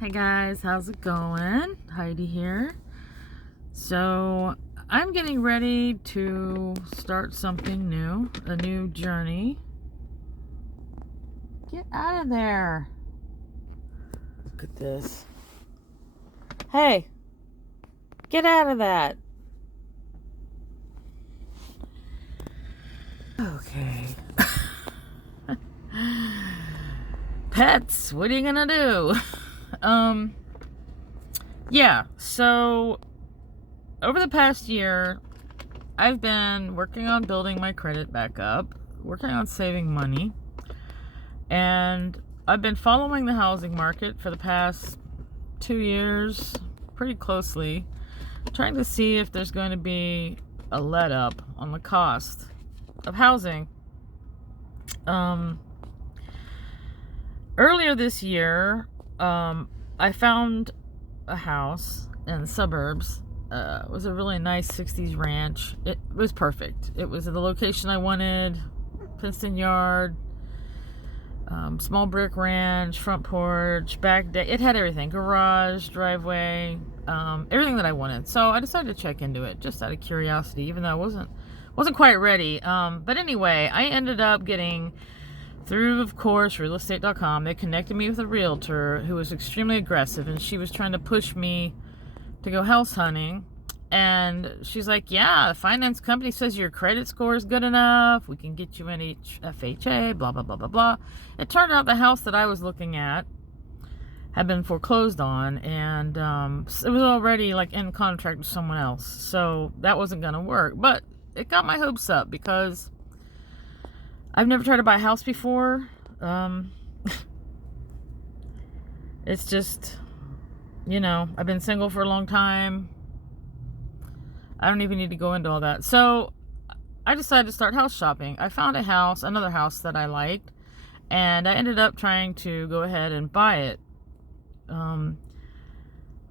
Hey guys, how's it going? Heidi here. So, I'm getting ready to start something new, a new journey. Get out of there. Look at this. Hey, get out of that. Okay. Pets, what are you gonna do? Yeah, so over the past year, I've been working on building my credit back up, working on saving money, and I've been following the housing market for the past 2 years pretty closely, trying to see if there's going to be a let up on the cost of housing. Earlier this year, I found a house in the suburbs. It was a really nice 60s ranch. It was perfect. It was at the location I wanted, fenced in yard, small brick ranch, front porch, back deck. It had everything: garage, driveway, everything that I wanted. So I decided to check into it just out of curiosity, even though I wasn't quite ready. But anyway, I ended up getting through, of course, realestate.com. They connected me with a realtor who was extremely aggressive, and she was trying to push me to go house hunting. And she's like, yeah, the finance company says your credit score is good enough. We can get you an FHA, blah, blah, blah, blah, blah. It turned out the house that I was looking at had been foreclosed on, and it was already like in contract with someone else. So that wasn't going to work. But it got my hopes up because I've never tried to buy a house before. It's just, I've been single for a long time. I don't even need to go into all that. So I decided to start house shopping. I found another house that I liked, and I ended up trying to go ahead and buy it.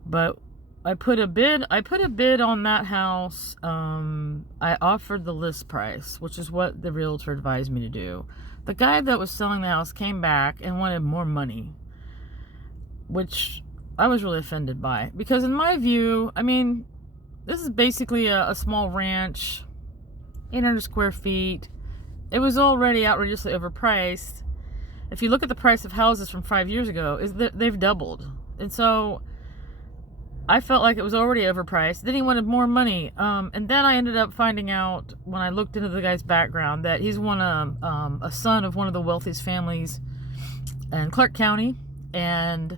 But I put a bid on that house. I offered the list price, which is what the realtor advised me to do. The guy that was selling the house came back and wanted more money, which I was really offended by. Because in my view, this is basically a small ranch, 800 square feet. It was already outrageously overpriced. If you look at the price of houses from 5 years ago, they've doubled. And so I felt like it was already overpriced. Then he wanted more money. And then I ended up finding out when I looked into the guy's background that he's a son of one of the wealthiest families in Clark County, and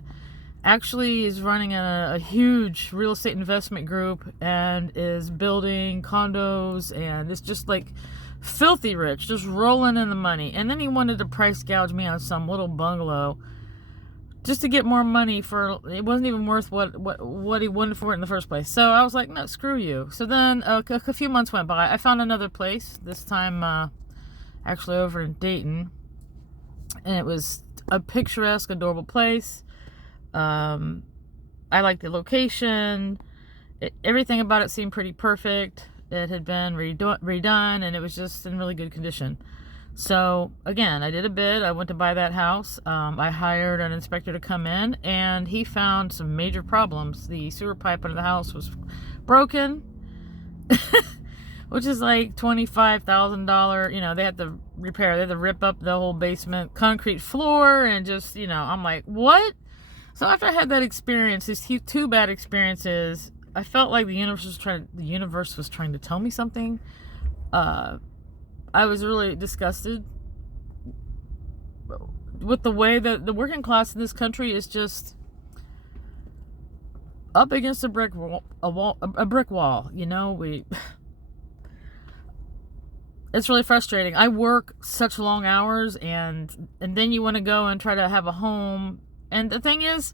actually is running a huge real estate investment group and is building condos, and it's just like filthy rich, just rolling in the money. And then he wanted to price gouge me on some little bungalow just to get more money for it. Wasn't even worth what he wanted for it in the first place. So I was like, no, screw you. So then a few months went by. I found another place, this time actually over in Dayton, and it was a picturesque, adorable place. I liked the location. Everything about it seemed pretty perfect. It had been redone, and it was just in really good condition. So again, I did a bid. I went to buy that house. I hired an inspector to come in, and he found some major problems. The sewer pipe under the house was broken, which is like $25,000. They had to repair. They had to rip up the whole basement, concrete floor, and just, I'm like, what? So after I had that experience, these two bad experiences, I felt like the universe was trying to tell me something. I was really disgusted with the way that the working class in this country is just up against a brick wall. It's really frustrating. I work such long hours, and then you want to go and try to have a home. And the thing is,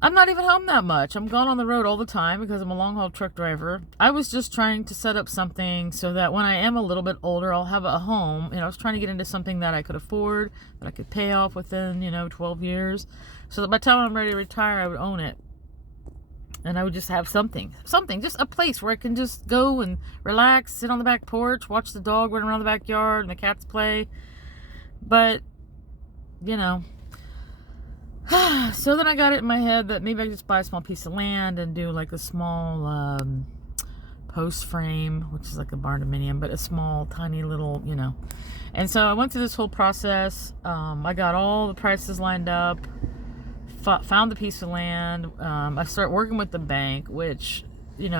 I'm not even home that much. I'm gone on the road all the time because I'm a long-haul truck driver. I was just trying to set up something so that when I am a little bit older, I'll have a home. I was trying to get into something that I could afford, that I could pay off within, 12 years. So that by the time I'm ready to retire, I would own it. And I would just have something, just a place where I can just go and relax, sit on the back porch, watch the dog run around the backyard and the cats play. But, So then I got it in my head that maybe I could just buy a small piece of land and do like a small post frame, which is like a barndominium, but a small, tiny little, And so I went through this whole process. I got all the prices lined up, found the piece of land. I started working with the bank, which, it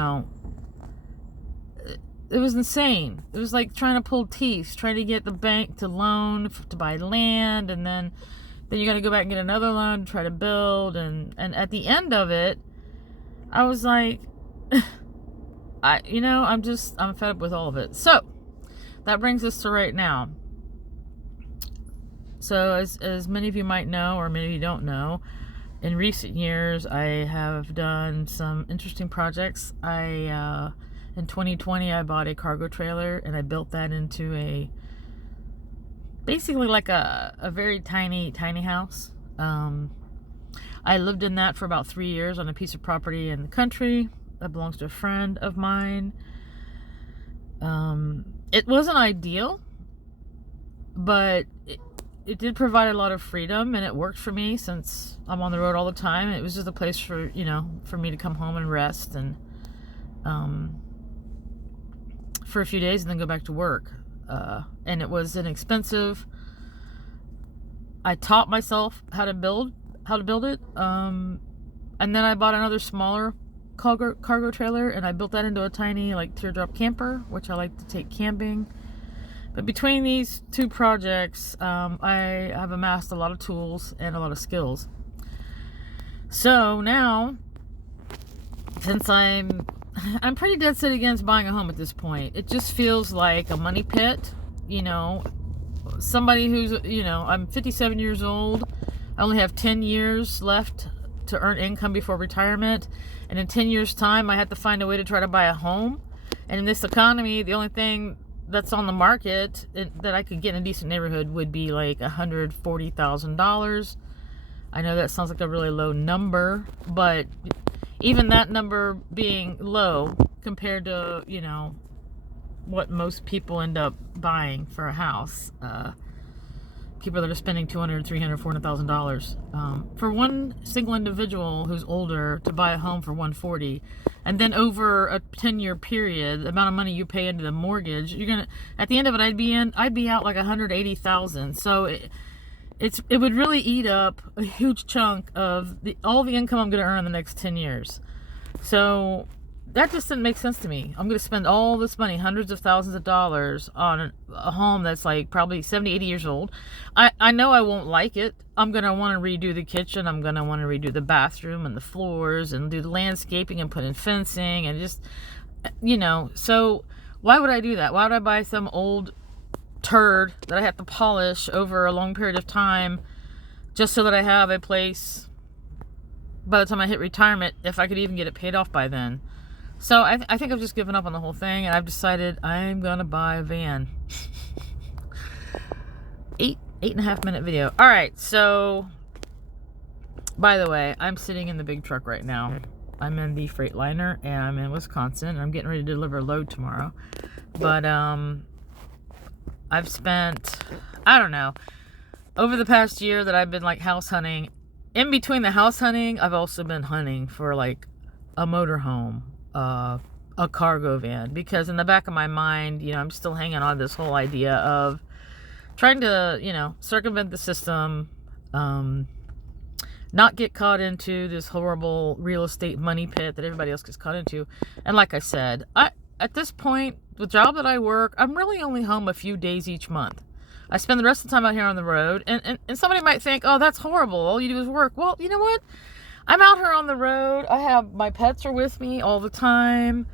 was insane. It was like trying to pull teeth, trying to get the bank to loan to buy land, and then you got to go back and get another loan to try to build. And at the end of it, I was like, I'm fed up with all of it. So that brings us to right now. So as many of you might know, or many of you don't know, in recent years, I have done some interesting projects. In 2020, I bought a cargo trailer and I built that into basically like a very tiny house. I lived in that for about 3 years on a piece of property in the country that belongs to a friend of mine. It wasn't ideal, but it did provide a lot of freedom, and it worked for me since I'm on the road all the time. It was just a place for me to come home and rest and for a few days and then go back to work. And it was inexpensive. I taught myself how to build it. And then I bought another smaller cargo trailer, and I built that into a tiny teardrop camper, which I like to take camping. But between these two projects, I have amassed a lot of tools and a lot of skills. So now, since I'm pretty dead set against buying a home at this point. It just feels like a money pit, somebody who's, I'm 57 years old. I only have 10 years left to earn income before retirement. And in 10 years' time, I have to find a way to try to buy a home. And in this economy, the only thing that's on the market that I could get in a decent neighborhood would be like $140,000. I know that sounds like a really low number, but even that number being low compared to, what most people end up buying for a house. People that are spending $200,000, $300,000, $400,000 for one single individual who's older to buy a home for $140,000, and then over a 10-year period, the amount of money you pay into the mortgage, at the end of it, I'd be out like $180,000. So it would really eat up a huge chunk of all the income I'm going to earn in the next 10 years. So that just didn't make sense to me. I'm going to spend all this money, hundreds of thousands of dollars, on a home that's like probably 70, 80 years old. I know I won't like it. I'm going to want to redo the kitchen. I'm going to want to redo the bathroom and the floors and do the landscaping and put in fencing and just, so why would I do that? Why would I buy some old turd that I have to polish over a long period of time just so that I have a place by the time I hit retirement, if I could even get it paid off by then? So I think I've just given up on the whole thing, and I've decided I'm gonna buy a van. 8.5 minute video. All right, so by the way, I'm sitting in the big truck right now. I'm in the Freightliner, and I'm in Wisconsin, and I'm getting ready to deliver a load tomorrow. But I've spent, I don't know, over the past year that I've been house hunting. In between the house hunting, I've also been hunting for a motorhome, a cargo van, because in the back of my mind, I'm still hanging on this whole idea of trying to, circumvent the system, not get caught into this horrible real estate money pit that everybody else gets caught into. And like I said, at this point, the job that I work, I'm really only home a few days each month. I spend the rest of the time out here on the road, and somebody might think, oh, that's horrible. All you do is work. Well, you know what? I'm out here on the road. I have my pets are with me all the time.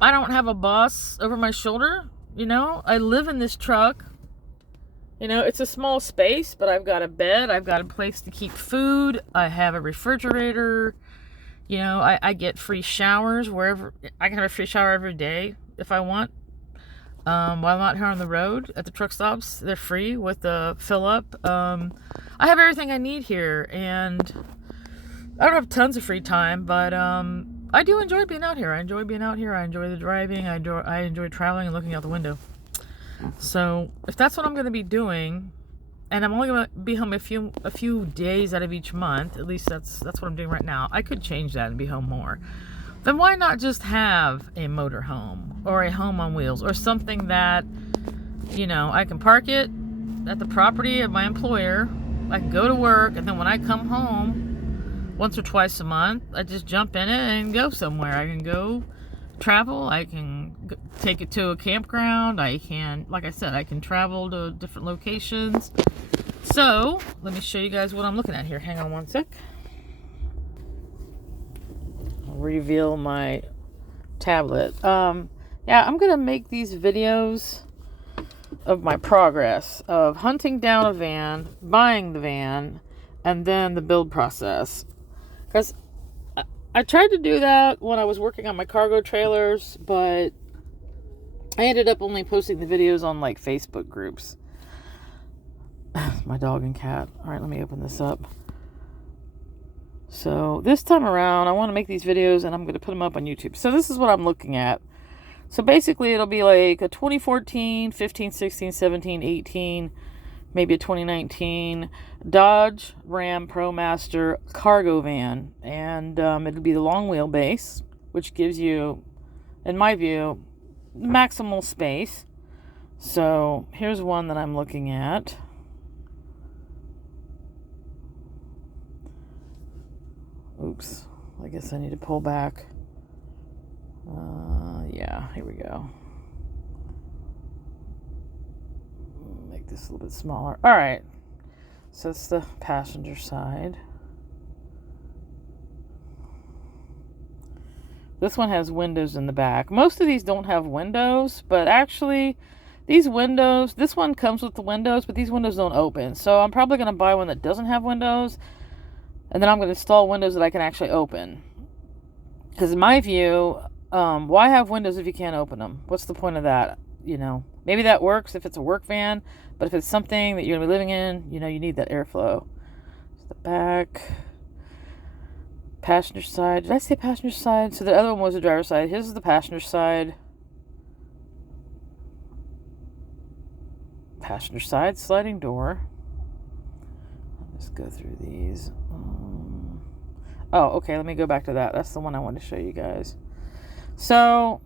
I don't have a boss over my shoulder. I live in this truck. It's a small space, but I've got a bed. I've got a place to keep food. I have a refrigerator. I get free showers wherever. I can have a free shower every day if I want. While I'm out here on the road at the truck stops, they're free with the fill up. I have everything I need here, and I don't have tons of free time, but I do enjoy being out here. I enjoy being out here. I enjoy the driving. I enjoy traveling and looking out the window. So if that's what I'm going to be doing, and I'm only gonna be home a few days out of each month. At least that's what I'm doing right now. I could change that and be home more. Then why not just have a motor home or a home on wheels or something that, you know, I can park it at the property of my employer. I can go to work, and then when I come home once or twice a month, I just jump in it and go somewhere. I can go travel. I can take it to a campground. I can, like I said, I can travel to different locations. So let me show you guys what I'm looking at here. Hang on one sec. I'll reveal my tablet. Yeah, I'm gonna make these videos of my progress of hunting down a van, buying the van, and then the build process. Because I tried to do that when I was working on my cargo trailers, but I ended up only posting the videos on like Facebook groups. My dog and cat. All right, let me open this up. So this time around, I want to make these videos and I'm going to put them up on YouTube. So this is what I'm looking at. So basically it'll be like a 2014, 15, 16, 17, 18, maybe a 2019 Dodge Ram ProMaster cargo van. And it'll be the long wheelbase, which gives you, in my view, maximal space. So here's one that I'm looking at. Oops, I guess I need to pull back. Yeah, here we go. Make this a little bit smaller. All right, so it's the passenger side. This one has windows in the back. Most of these don't have windows, but actually these windows, this one comes with the windows, but these windows don't open. So I'm probably going to buy one that doesn't have windows, and then I'm going to install windows that I can actually open. Because in my view, why have windows if you can't open them? What's the point of that? You know, maybe that works if it's a work van, but if it's something that you're going to be living in, you know, you need that airflow. So the back, passenger side. Did I say passenger side? So the other one was the driver's side. Here's the passenger side. Passenger side, sliding door. Let's go through these. Oh, okay, let me go back to that. That's the one I wanted to show you guys. So,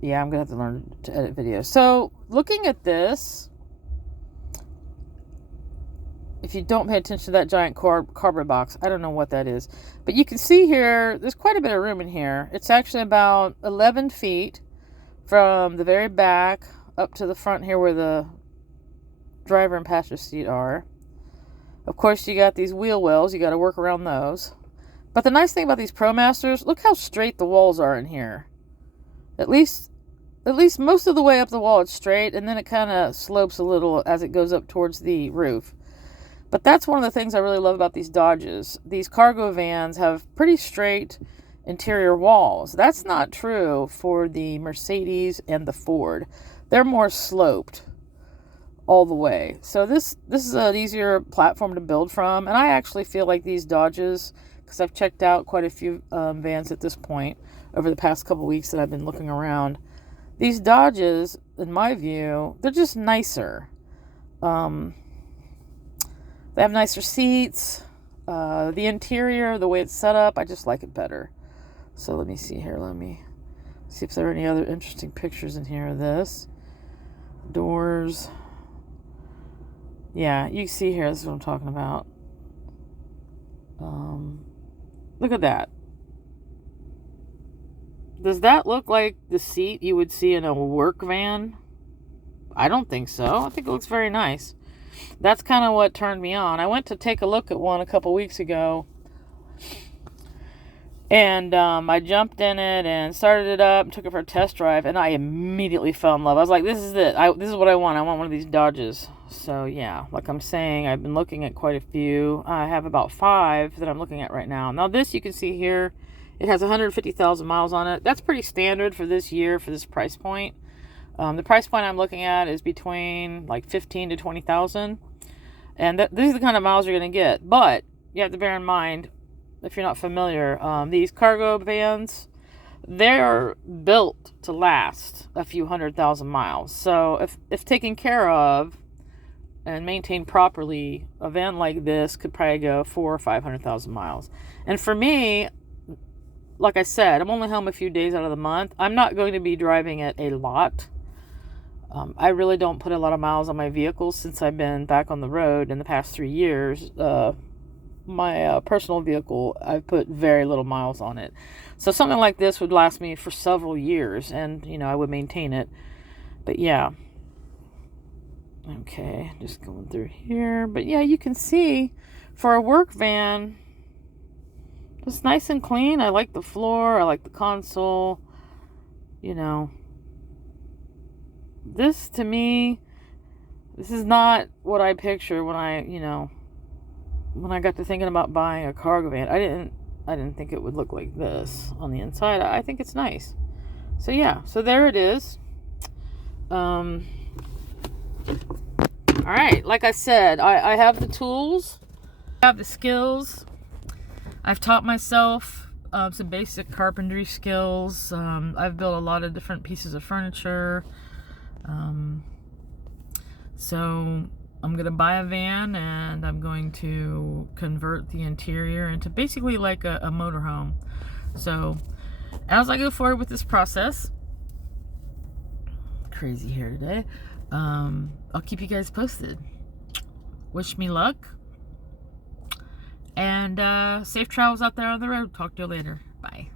yeah, I'm going to have to learn to edit videos. So, looking at this, if you don't pay attention to that giant cardboard box, I don't know what that is. But you can see here, there's quite a bit of room in here. It's actually about 11 feet from the very back up to the front here where the driver and passenger seat are. Of course, you got these wheel wells. You got to work around those. But the nice thing about these ProMasters, look how straight the walls are in here. At least most of the way up the wall it's straight, and then it kind of slopes a little as it goes up towards the roof. But that's one of the things I really love about these Dodges. These cargo vans have pretty straight interior walls. That's not true for the Mercedes and the Ford. They're more sloped all the way. So this is an easier platform to build from, and I actually feel like these Dodges, because I've checked out quite a few vans at this point over the past couple weeks that I've been looking around. These Dodges, in my view, they're just nicer. They have nicer seats. The interior, the way it's set up, I just like it better. So let me see here. Let me see if there are any other interesting pictures in here of this. Doors. Yeah, you can see here, this is what I'm talking about. Look at that. Does that look like the seat you would see in a work van? I don't think so. I think it looks very nice. That's kind of what turned me on. I went to take a look at one a couple weeks ago, and I jumped in it and started it up and took it for a test drive, and I immediately fell in love. I was like, this is it. This is what I want. I want one of these Dodges. So, yeah, like I'm saying, I've been looking at quite a few. I have about 5 that I'm looking at right now. Now, this you can see here, it has 150,000 miles on it. That's pretty standard for this year, for this price point. The price point I'm looking at is between like 15 to 20,000. And these are the kind of miles you're going to get. But you have to bear in mind, if you're not familiar, these cargo vans, they're built to last a few 100,000 miles. So if taken care of and maintained properly, a van like this could probably go 400,000 or 500,000 miles. And for me, like I said, I'm only home a few days out of the month. I'm not going to be driving it a lot. I really don't put a lot of miles on my vehicles since I've been back on the road in the past 3 years. My personal vehicle, I've put very little miles on it. So something like this would last me for several years, and, I would maintain it. But yeah. Okay, just going through here. But yeah, you can see for a work van, it's nice and clean. I like the floor. I like the console. This to me, this is not what I picture when I got to thinking about buying a cargo van. I didn't think it would look like this on the inside. I think it's nice. So yeah, so there it is. All right, like I said, I have the tools, I have the skills. I've taught myself some basic carpentry skills. I've built a lot of different pieces of furniture. So I'm going to buy a van, and I'm going to convert the interior into basically like a motorhome. So as I go forward with this process, crazy here today, I'll keep you guys posted. Wish me luck, and safe travels out there on the road. Talk to you later. Bye.